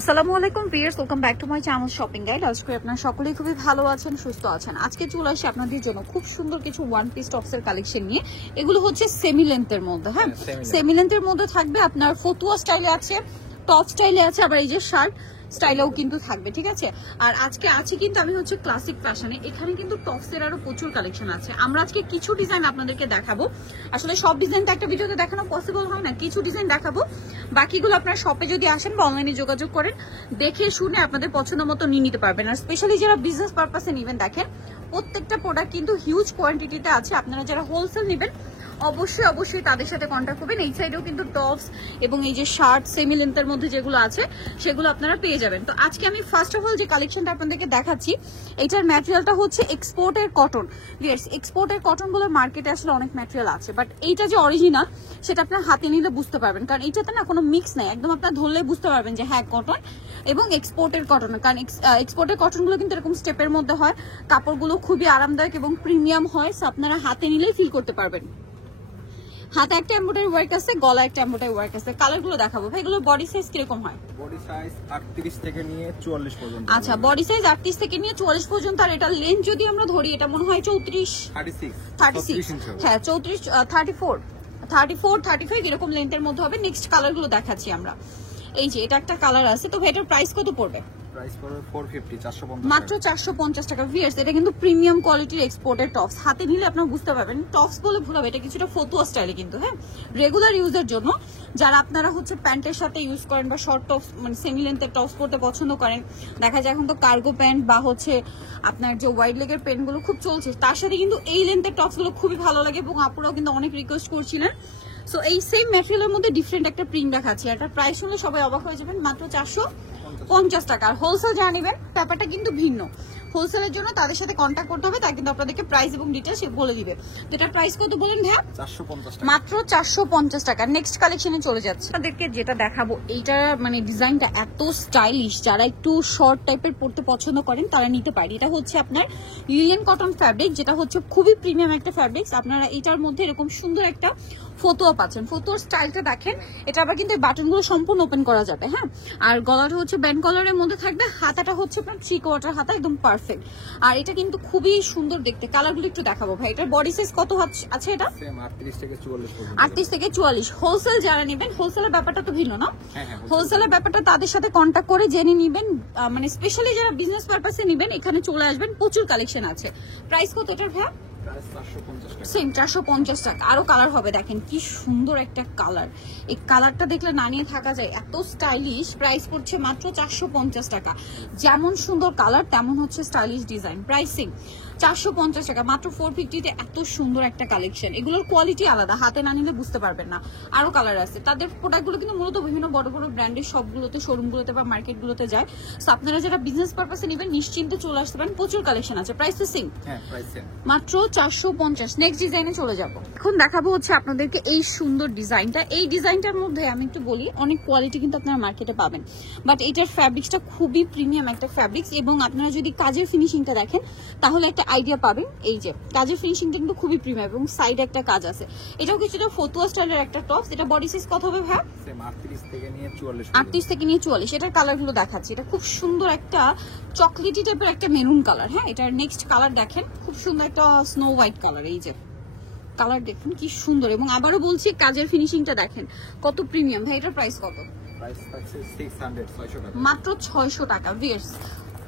আসসালামু আলাইকুম viewers, welcome back to my channel shopping guide. আশা করি আপনারা সকলেই খুবই ভালো আছেন, সুস্থ আছেন। আজকে চলে আসি আপনাদের জন্য খুব সুন্দর কিছু ওয়ান পিস টপসের কালেকশন নিয়ে। এগুলো হচ্ছে সেমি লেন্থের মধ্যে, হ্যাঁ সেমি লেন্থের মধ্যে থাকবে। আপনার ফতুয়া স্টাইলে আছে, টপ স্টাইলে আছে, আবার এই যে শার্ট স্টাইলেও কিন্তু থাকবে, ঠিক আছে। আর আজকে আছি কিন্তু আমি হচ্ছে ক্লাসিক ফ্যাশনে। এখানে কিন্তু টপসের আরো প্রচুর কালেকশন আছে। আমরা আজকে কিছু ডিজাইন আপনাদেরকে দেখাবো। আসলে সব ডিজাইন তো একটা ভিডিওতে দেখানো পসিবল হয় না, কিছু ডিজাইন দেখাবো। বাকিগুলো আপনারা শপে যদি আসেন বা অনলাইনে যোগাযোগ করেন, দেখে শুনে আপনাদের পছন্দ মতো নিয়ে নিতে পারবেন। আর স্পেশালি যারা বিজনেস পারপাসে নেবেন, দেখেন প্রত্যেকটা প্রোডাক্ট কিন্তু হিউজ কোয়ান্টিটিতে আছে। আপনারা যারা হোলসেল নেবেন অবশ্যই তাদের সাথে কন্ট্যাক্ট করবেন। এই সাইডেও কিন্তু টপস এবং এই যে শার্ট সেমি লেন্থের মধ্যে যেগুলো আছে সেগুলো আপনারা পেয়ে যাবেন। তো আজকে আমি ফার্স্ট অফ অল যে কালেকশনটা আপনাদেরকে দেখাচ্ছি, এটার ম্যাটেরিয়ালটা হচ্ছে এক্সপোর্টের কটন। ইয়েস, এক্সপোর্টের কটনগুলো মার্কেটে আসলে অনেক ম্যাটেরিয়াল আছে, বাট এইটা যে অরিজিনাল সেটা আপনার হাতে নিলে বুঝতে পারবেন, কারণ এইটাতে না কোনো মিক্স নেই। একদম আপনার ধরলে বুঝতে পারবেন যে হ্যাঁ কটন এবং এক্সপোর্টের কটন। কারণ এক্সপোর্টের কটনগুলো কিন্তু এরকম স্টেপের মধ্যে হয়, কাপড়গুলো খুবই আরামদায়ক এবং প্রিমিয়াম হয়। সো আপনারা হাতে নিলেই ফিল করতে পারবেন। হাতে একটা এমব্রয়ডারি ওয়ার্ক আছে, গলা একটা এমব্রয়ডারি ওয়ার্ক আছে। কালারগুলো দেখাবো ভাই। এগুলো বডি সাইজ কিরকম হয়? বডি সাইজ 38 থেকে নিয়ে 44 পর্যন্ত। আচ্ছা, বডি সাইজ 38 থেকে নিয়ে 44 পর্যন্ত। আর এটা লেন্থ যদি আমরা ধরি, এটা মনে হয় 36 হ্যাঁ 34 35 এরকম লেন্থের মধ্যে হবে। নেক্সট কালারগুলো দেখাচ্ছি আমরা। এই যে এটা একটা কালার আছে। তো এটার প্রাইস কত পড়বে? প্রাইস পড়বে 450 মাত্র 450 টাকা। ভিউয়ার্স, এটা কিন্তু প্রিমিয়াম কোয়ালিটির এক্সপোর্টের টপস। হাতে নিলে আপনারা বুঝতে পারবেন, টপস বলে ভুল হবে, এটা কিছুটা ফতুয়া স্টাইলে কিন্তু, হ্যাঁ রেগুলার ইউজের জন্য। যারা আপনারা হচ্ছে প্যান্টের সাথে ইউজ করেন বা শর্ট টপস মানে সেমি লেন্থের টপস পরতে পছন্দ করেন, দেখা যায় এখন তো কার্গো প্যান্ট বা হচ্ছে আপনার যে ওয়াইড লেগের প্যান্টগুলো খুব চলছে, তার সাথে কিন্তু এই লেন্থের টপসগুলো খুবই ভালো লাগে এবং আপুরাও কিন্তু অনেক রিকোয়েস্ট করছিলেন। সো এই সেম ম্যাটেরিয়ালের মধ্যে ডিফারেন্ট একটা প্রিন্ট দেখাচ্ছি। এটার প্রাইস শুনলে সবাই অবাক হয়ে যাবেন, মাত্র 450 টাকা। আর হোলসেল যা নেবেন ব্যাপারটা কিন্তু ভিন্ন। হোলসেলের জন্য তাদের সাথে কন্ট্যাক্ট করতে হবে, তাই কিন্তু আপনাদেরকে প্রাইস এবং ডিটেইলস বলে দিবে। তো এটার প্রাইস কত বলেন ভাইয়া? 450 টাকা, মাত্র 450 টাকা। নেক্সট কালেকশনে চলে যাচ্ছে। আপনাদেরকে যেটা দেখাবো, এইটা মানে ডিজাইনটা এত স্টাইলিশ, যারা একটু শর্ট টাইপের পরতে পছন্দ করেন তারা নিতে পারে। এটা হচ্ছে আপনার লিনেন কটন ফ্যাব্রিক, যেটা হচ্ছে খুবই প্রিমিয়াম একটা ফ্যাব্রিক্স। আপনারা এটার মধ্যে এরকম সুন্দর একটা ফতুয়া পাচ্ছেন। ফতুয়ার স্টাইলটা দেখেন। এটা আবার কিন্তু বাটনগুলো সম্পূর্ণ ওপেন করা যাবে, হ্যাঁ। আর গলাটা হচ্ছে ব্যান্ড কলারের মধ্যে থাকবে, হাতাটা হচ্ছে আপনার 3 কোয়ার্টার হাতা, একদম পারফেক্ট। আর এটা কিন্তু খুবই সুন্দর দেখতে। কালারগুলো একটু দেখাবো ভাই। এটার বডি সাইজ কত আছে? এটা সেম 38 থেকে 44 পর্যন্ত। 38 থেকে 44। হোলসেল যারা নেবেন, হোলসেলের ব্যাপারটা তো ভিন্ন না, হোলসেলের ব্যাপারটা তাদের সাথে কন্ট্যাক্ট করে জেনে নেবেন। মানে স্পেশালি যারা বিজনেস পারপাসে নেবেন, এখানে চলে আসবেন, প্রচুর কালেকশন আছে। প্রাইস কত এটার ভাই? সেম 450 টাকা। আরো কালার হবে, দেখেন কি সুন্দর একটা কালার। এই কালারটা দেখলে না নিয়ে থাকা যায়, এত স্টাইলিশ। প্রাইস পড়ছে মাত্র 450 টাকা। যেমন সুন্দর কালার তেমন হচ্ছে স্টাইলিশ ডিজাইন। প্রাইসিং 450 টাকা, মাত্র 450-তে এত সুন্দর একটা কালেকশন। এগুলোর কোয়ালিটি আলাদা, হাতে না নিলে বুঝতে পারবেন না। আরো কালার আছে। তাদের প্রোডাক্টগুলো কিন্তু মূলত বিভিন্ন বড় বড় ব্র্যান্ডের সবগুলোতে, শোরুমগুলোতে বা মার্কেটগুলোতে যায়। সো আপনারা যারা বিজনেস পারপাসে নেবেন নিশ্চিন্তে চলে আসতে পারেন, প্রচুর কালেকশন আছে। প্রাইস তো সেম, মাত্র 450। নেক্সট ডিজাইনে চলে যাব। এখন দেখাবো হচ্ছে আপনাদেরকে এই সুন্দর ডিজাইনটা। এই ডিজাইনটার মধ্যে আমি একটু বলি, অনেক কোয়ালিটি কিন্তু আপনারা মার্কেটে পাবেন, বাট এটার ফ্যাব্রিক্সটা খুবই প্রিমিয়াম একটা ফ্যাব্রিক্স। এবং আপনারা যদি কাজের ফিনিশিংটা দেখেন তাহলে একটা আইডিয়া পাবেন। এই যে কাজের ফিনিশিংটা কিন্তু খুবই প্রিমিয়াম এবং সাইডে একটা কাজ আছে। এটাও কিছুটা ফতুয়া স্টাইলের একটা টপস। এটা বডি সাইজ কত হবে ভাই? সেম 38 থেকে নিয়ে 44। 38 থেকে নিয়ে 44। এটার কালারগুলো দেখাচ্ছি। এটা খুব সুন্দর একটা চকলেটি টাইপের একটা মেরুন কালার, হ্যাঁ। এটার নেক্সট কালার দেখেন, খুব সুন্দর একটা স্নো হোয়াইট কালার। এই যে কালার দেখুন কি সুন্দর। এবং আবারও বলছি, কাজের ফিনিশিংটা দেখেন কত প্রিমিয়াম। ভাই এটার প্রাইস কত? প্রাইস থাকছে 600 টাকা, মাত্র 600 টাকা। ভিউয়ার্স,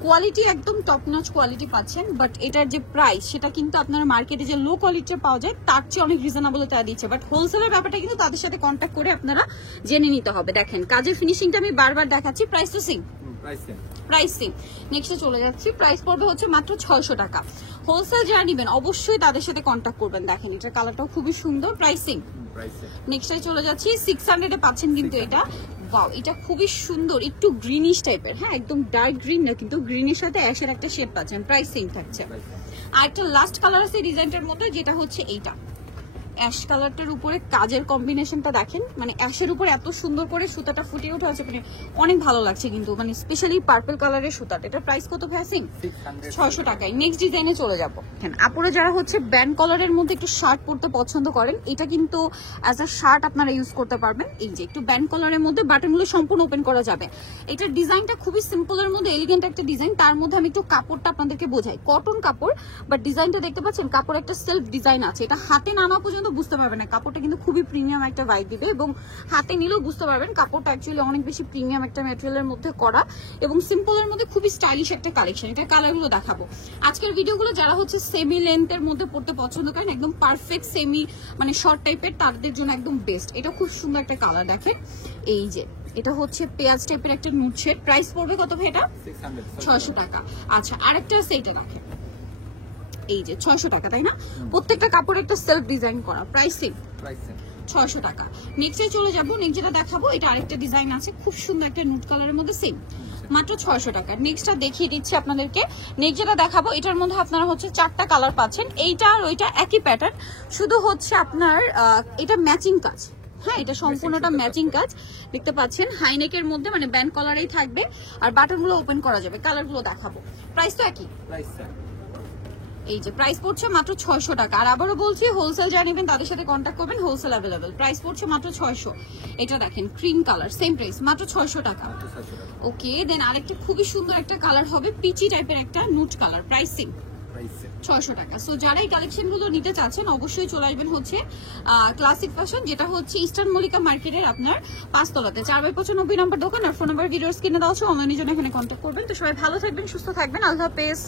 কোয়ালিটি একদম টপ নচ কোয়ালিটি পাচ্ছেন, বাট এটার যে প্রাইস সেটা কিন্তু আপনার মার্কেটে যে লো কোয়ালিটির পাওয়া যায় তার চেয়ে অনেক রিজনেবল তারা দিচ্ছে। বাট হোলসেলের ব্যাপারটা কিন্তু তাদের সাথে কন্ট্যাক্ট করে আপনারা জেনে নিতে হবে। দেখেন কাজের ফিনিশিংটা আমি বারবার দেখাচ্ছি। প্রাইস তো সেম, প্রাইস সেম। নেক্সটে চলে যাচ্ছি। প্রাইস পড়বে হচ্ছে মাত্র 600 টাকা। হোলসেল যারা নেবেন অবশ্যই তাদের সাথে কন্ট্যাক্ট করবেন। দেখেন এটার কালারটাও খুবই সুন্দর। Price same. নেক্সটে চলে যাচ্ছি। 600-এ পাচ্ছেন কিন্তু এটা। ওয়াও, এটা খুবই সুন্দর, একটু গ্রিনিশ টাইপের, হ্যাঁ একদম ডার্ক গ্রিন না, কিন্তু গ্রিনের সাথে অ্যাশের একটা শেড পাচ্ছেন। প্রাইস সেম থাকছে। আর একটা লাস্ট কালার আছে ডিজাইনটার মধ্যে, যেটা হচ্ছে এইটা। অ্যাশ কালারটার উপরে কাজের কম্বিনেশনটা দেখেন, মানে অ্যাশের উপরে এত সুন্দর করে সুতাটা ফুটিয়ে উঠে আছে, মানে অনেক ভালো লাগছে কিন্তু, মানে স্পেশালি পার্পল কালারের সুতাটা। এটার প্রাইস কত ভাইসিং? 600 টাকায়। নেক্সট ডিজাইনে চলে যাবো। আপুরা যারা হচ্ছে ব্যান্ড কলারের মধ্যে একটু শার্ট পরতে পছন্দ করেন, এটা কিন্তু অ্যাজ আ শার্ট আপনারা ইউজ করতে পারবেন। এই যে একটু ব্যান্ড কলারের মধ্যে বাটনগুলো সম্পূর্ণ ওপেন করা যাবে। এটার ডিজাইনটা খুবই সিম্পলের মধ্যে এলিগেন্ট একটা ডিজাইন। তার মধ্যে আমি একটু কাপড়টা আপনাদেরকে বোঝাই, কটন কাপড়, বাট ডিজাইনটা দেখতে পাচ্ছেন কাপড় একটা সেলফ ডিজাইন আছে। এটা হাতে নানা পর্যন্ত বুঝতে পারবেন না, কাপড়টা কিন্তু খুবই প্রিমিয়াম একটা ভাইব দিবে, এবং হাতে নিলেও বুঝতে পারবেন কাপড়টা অ্যাকচুয়ালি অনেক বেশি প্রিমিয়াম একটা ম্যাটেরিয়ালের মধ্যে করা, এবং সিম্পলের মধ্যে খুবই স্টাইলিশ একটা কালেকশন। এটা কালারগুলো দেখাবো আজকের ভিডিওগুলো। যারা হচ্ছে সেমি লেন্থের মধ্যে পড়তে পছন্দ করেন, একদম পারফেক্ট সেমি মানে শর্ট টাইপের, তাদের জন্য একদম বেস্ট। এটা খুব সুন্দর একটা কালার দেখেন। এই যে এটা হচ্ছে পেঁয়াজ টাইপের একটা নুট শেড। প্রাইস পড়বে কত ভাই এটা? 600 টাকা। আচ্ছা, আরেকটা সেইটা দেখেন, এই যে 600 টাকা, তাই না? প্রত্যেকটা কাপড়ে একটা সেলফ ডিজাইন করা। প্রাইসিং 600 টাকা। নেক্সটে চলে যাবো। নেক্সট যেটা দেখাবো, এটা আরেকটা ডিজাইন আছে খুব সুন্দর একটা নুট কালারের মধ্যে, সেম মাত্র 600 টাকা। নেক্সটটা দেখিয়ে দিচ্ছি আপনাদেরকে। নেক্সট যেটা দেখাবো, এটার মধ্যে আপনারা হচ্ছে 4টা কালার পাচ্ছেন। এইটা আর ওইটা একই প্যাটার্ন, শুধু হচ্ছে আপনার এটা ম্যাচিং কাজ। হ্যাঁ, এটা সম্পূর্ণটা ম্যাচিং কাজ দেখতে পাচ্ছেন। হাইনেকের মধ্যে মানে ব্যান্ড কলারেই থাকবে, আর বাটনগুলো ওপেন করা যাবে। কালারগুলো দেখাবো। প্রাইস তো একই। এই যে প্রাইস পড়ছে মাত্র 600 টাকা। আর আবারও বলছি, হোলসেল যারা নেবেন তাদের সাথে কন্ট্যাক্ট করবেন, হোলসেল অ্যাভেলেবেল। প্রাইস পড়ছে মাত্র 600। এটা দেখেন ক্রিম কালার, সেম প্রাইস মাত্র 600 টাকা। ওকে, দেন আরেকটা খুবই সুন্দর একটা কালার হবে, পিচি টাইপের একটা নুট কালার। প্রাইসিং 600 টাকা। সো যারা এই কালেকশন গুলো নিতে চাচ্ছেন অবশ্যই চলে আসবেন হচ্ছে ক্লাসিক ফ্যাশন, যেটা হচ্ছে ইস্টার্ন মল্লিকা মার্কেটের আপনার 5 তলাতে, 4/95 নম্বর দোকান। আর ফোন নাম্বার ভিডিওর স্ক্রিনে দেওয়া আছে, অনলাইনের জন্য এখানে কন্ট্যাক্ট করবেন। তো সবাই ভালো থাকবেন, সুস্থ থাকবেন, আল্লাহ হাফেজ।